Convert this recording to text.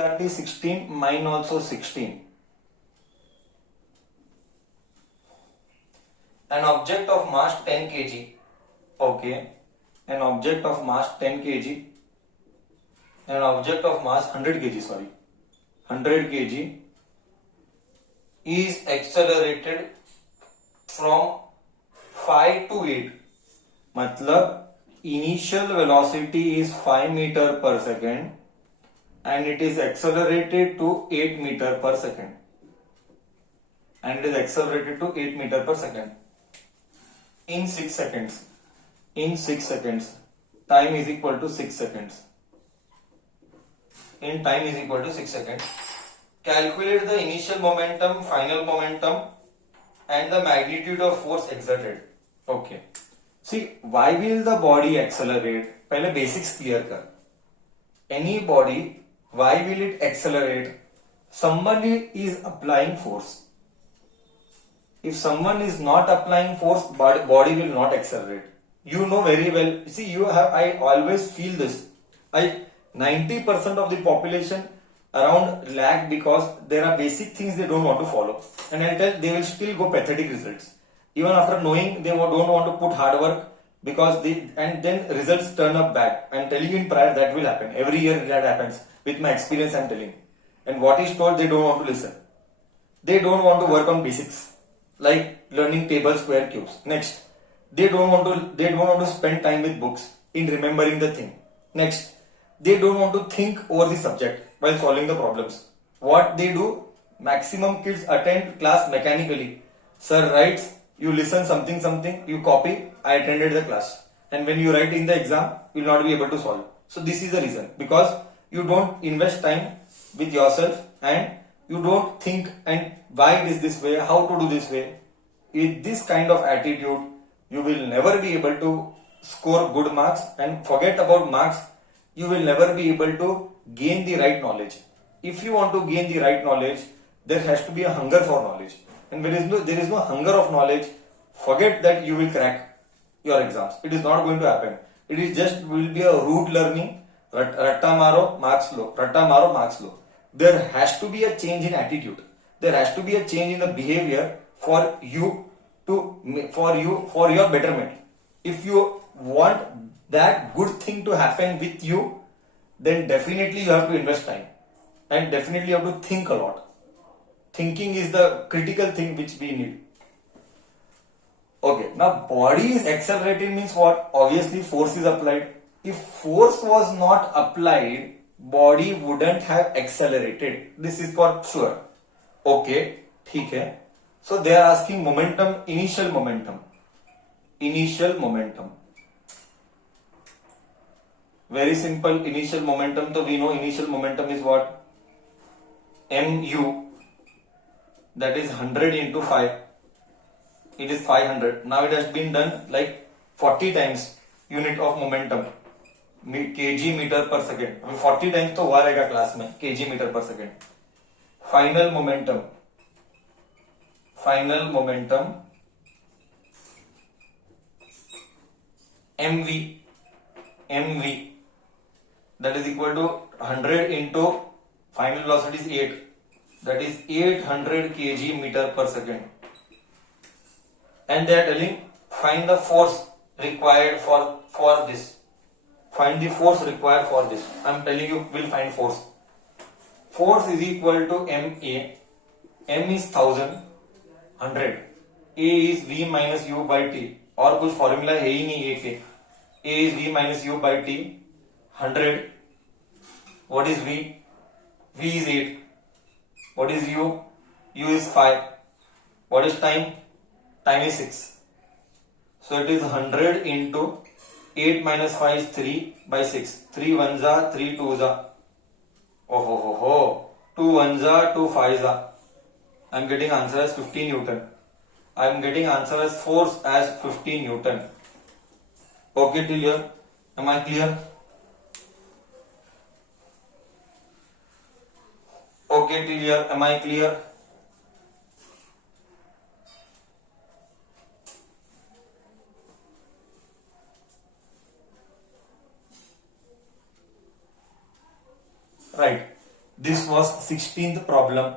CRT 16, mine also 16. An object of mass 10 kg. Okay. An object of mass 10 kg. An object of mass 100 kg, sorry. 100 kg is accelerated from 5 to 8. मतलब initial velocity is 5 meter per second and it is accelerated to 8 meter per second. And it is accelerated to 8 meter per second in 6 seconds. In 6 seconds. Time is equal to 6 seconds. In time is equal to 6 seconds. Calculate the initial momentum, final momentum and the magnitude of force exerted. Okay. See, why will the body accelerate? पहले basics clear कर. Any body, why will it accelerate? Somebody is applying force. If someone is not applying force, body will not accelerate. You know very well. See, I always feel this. 90% of the population around lag because there are basic things they don't want to follow. And I tell they will still go pathetic results. Even after knowing they don't want to put hard work because and then results turn up bad. I'm telling you in prior that will happen. Every year that happens. With my experience I'm telling. And what is told they don't want to listen. They don't want to work on basics. Like learning tables, square, cubes. Next, they don't want to spend time with books in remembering the thing. Next, they don't want to think over the subject while solving the problems. What they do, maximum kids attend class mechanically. Sir writes, you listen something, you copy, I attended the class. And when you write in the exam, you will not be able to solve. So this is the reason. Because you don't invest time with yourself and you don't think and why it is this way, how to do this way. With this kind of attitude, you will never be able to score good marks and forget about marks. You will never be able to gain the right knowledge. If you want to gain the right knowledge, there has to be a hunger for knowledge. And there is no hunger of knowledge, forget that you will crack your exams. It is not going to happen. It is just will be a rote learning. Ratta maro, marks low. Ratta maro, marks low. There has to be a change in attitude. There has to be a change in the behavior for your betterment. If you want that good thing to happen with you, then definitely you have to invest time and definitely you have to think a lot. Thinking is the critical thing which we need. Okay, now body is accelerating means what? Obviously force is applied. If force was not applied, body wouldn't have accelerated. This is for sure. Okay, ठीक है. So they are asking momentum, initial momentum. Initial momentum. Very simple. Initial momentum. So we know initial momentum is what? Mu. That is 100 into 5. It is 500. Now it has been done like 40 times unit of momentum. kg meter per second. 40 times तो हुआ रहेगा class में kg meter per second. Final momentum. Final momentum mv that is equal to 100 into final velocity is 8, that is 800 kg meter per second. And they are telling find the force required for this. Find the force required for this. I am telling you will find force. Force is equal to ma. M is 1000. 100. A is V minus U by T. और कुछ formula है ही नहीं A के. A is V minus U by T. 100. What is V? V is 8. What is U? U is 5. What is time? Time is 6. So it is 100 into 8 minus 5 is 3 by 6. 3 ones are 3 twos are. Oh ho ho ho. 2 ones are 2 fives are. I am getting answer as 15 Newton. I am getting answer as force as 15 Newton. Okay till here? Am I clear? Okay till here? Am I clear? Right. This was 16th problem.